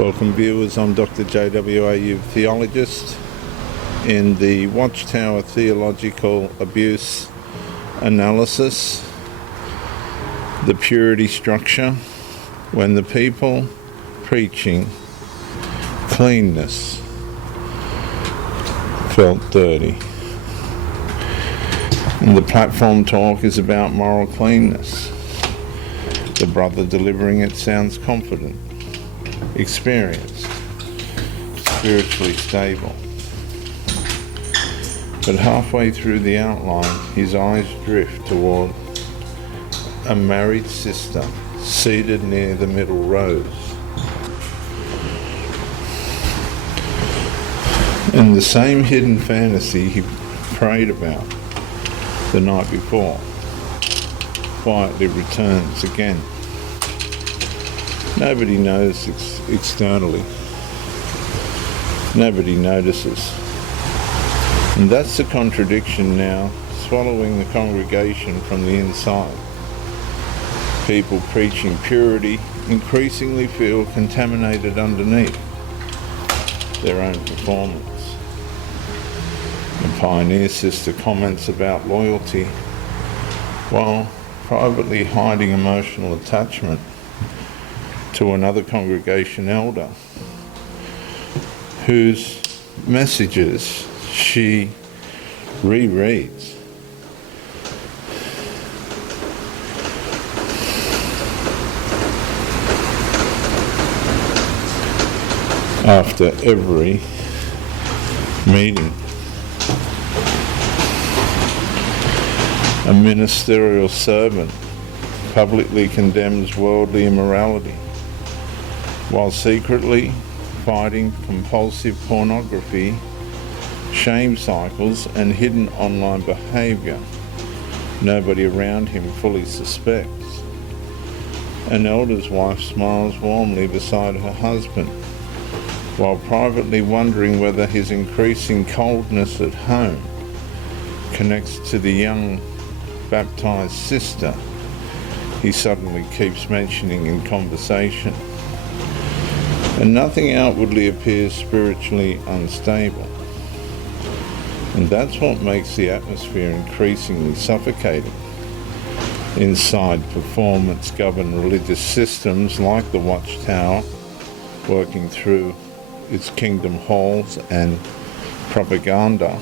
Welcome viewers, I'm Dr. JW, theologist in the Watchtower theological abuse analysis, the purity structure, when the people preaching cleanness felt dirty. And the platform talk is about moral cleanness. The brother delivering it sounds confident, experienced, spiritually stable. But halfway through the outline, his eyes drift toward a married sister seated near the middle rows. And the same hidden fantasy he prayed about the night before quietly returns again. Nobody knows externally. Nobody notices. And that's the contradiction now swallowing the congregation from the inside. People preaching purity increasingly feel contaminated underneath their own performance. The pioneer sister comments about loyalty while privately hiding emotional attachment to another congregation elder whose messages she rereads. After every meeting. A ministerial servant publicly condemns worldly immorality while secretly fighting compulsive pornography, shame cycles and hidden online behaviour nobody around him fully suspects. An elder's wife smiles warmly beside her husband while privately wondering whether his increasing coldness at home connects to the young baptized sister he suddenly keeps mentioning in conversation. And nothing outwardly appears spiritually unstable. And that's what makes the atmosphere increasingly suffocating. Inside performance-governed religious systems like the Watchtower, working through its kingdom halls and propaganda,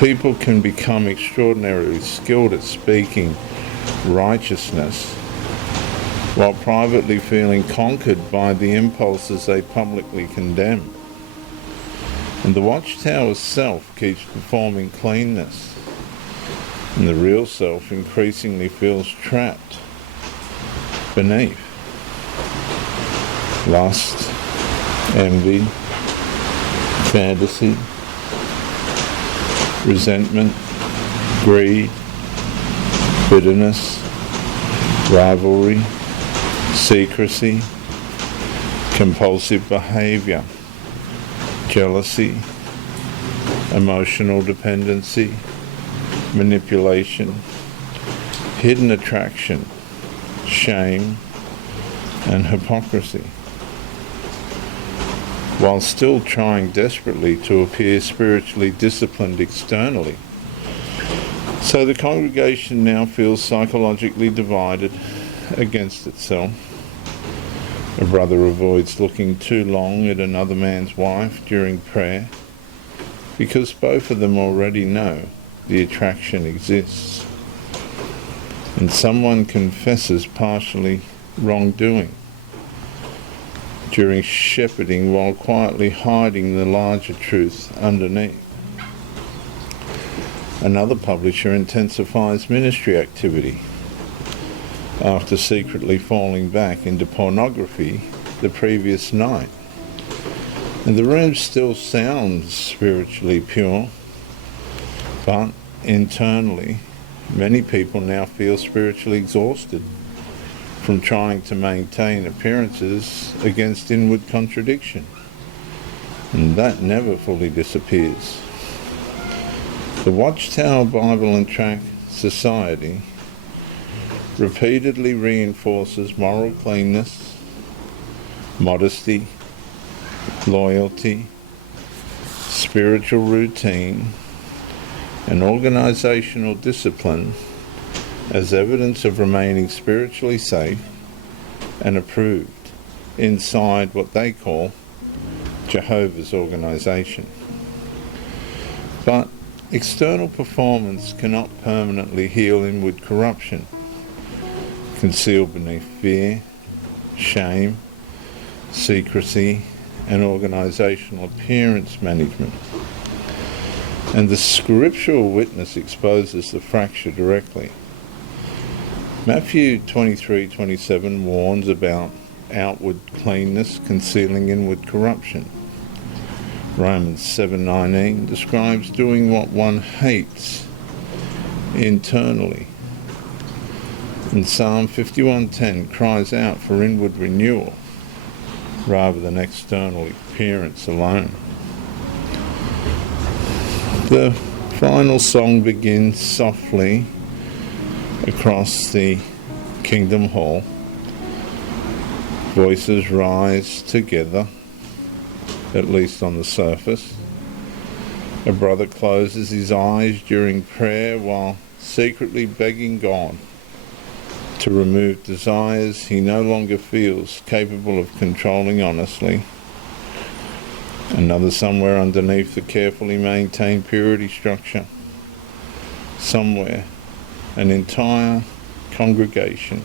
people can become extraordinarily skilled at speaking righteousness while privately feeling conquered by the impulses they publicly condemn. And the Watchtower self keeps performing cleanness, and the real self increasingly feels trapped beneath lust, envy, fantasy, resentment, greed, bitterness, rivalry, secrecy, compulsive behaviour, jealousy, emotional dependency, manipulation, hidden attraction, shame, and hypocrisy, while still trying desperately to appear spiritually disciplined externally. So the congregation now feels psychologically divided against itself. A brother avoids looking too long at another man's wife during prayer because both of them already know the attraction exists. And someone confesses partially wrongdoing during shepherding while quietly hiding the larger truth underneath. Another publisher intensifies ministry activity after secretly falling back into pornography the previous night. And the room still sounds spiritually pure, but internally, many people now feel spiritually exhausted from trying to maintain appearances against inward contradiction. And that never fully disappears. The Watchtower Bible and Tract Society repeatedly reinforces moral cleanness, modesty, loyalty, spiritual routine, and organizational discipline as evidence of remaining spiritually safe and approved inside what they call Jehovah's organization. But external performance cannot permanently heal inward corruption, concealed beneath fear, shame, secrecy, and organizational appearance management. And the scriptural witness exposes the fracture directly. Matthew 23:27 warns about outward cleanness concealing inward corruption. Romans 7:19 describes doing what one hates internally. And Psalm 51:10 cries out for inward renewal rather than external appearance alone. The final song begins softly across the Kingdom Hall. Voices rise together, at least on the surface. A brother closes his eyes during prayer while secretly begging God to remove desires he no longer feels capable of controlling honestly. Another somewhere underneath the carefully maintained purity structure. Somewhere, an entire congregation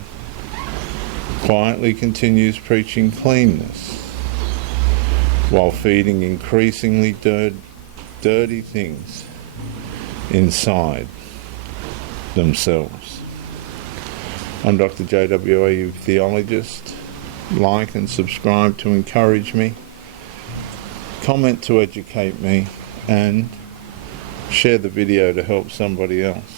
quietly continues preaching cleanness while feeding increasingly dirty things inside themselves. I'm Dr. JW, a theologist. Like and subscribe to encourage me, comment to educate me, and share the video to help somebody else.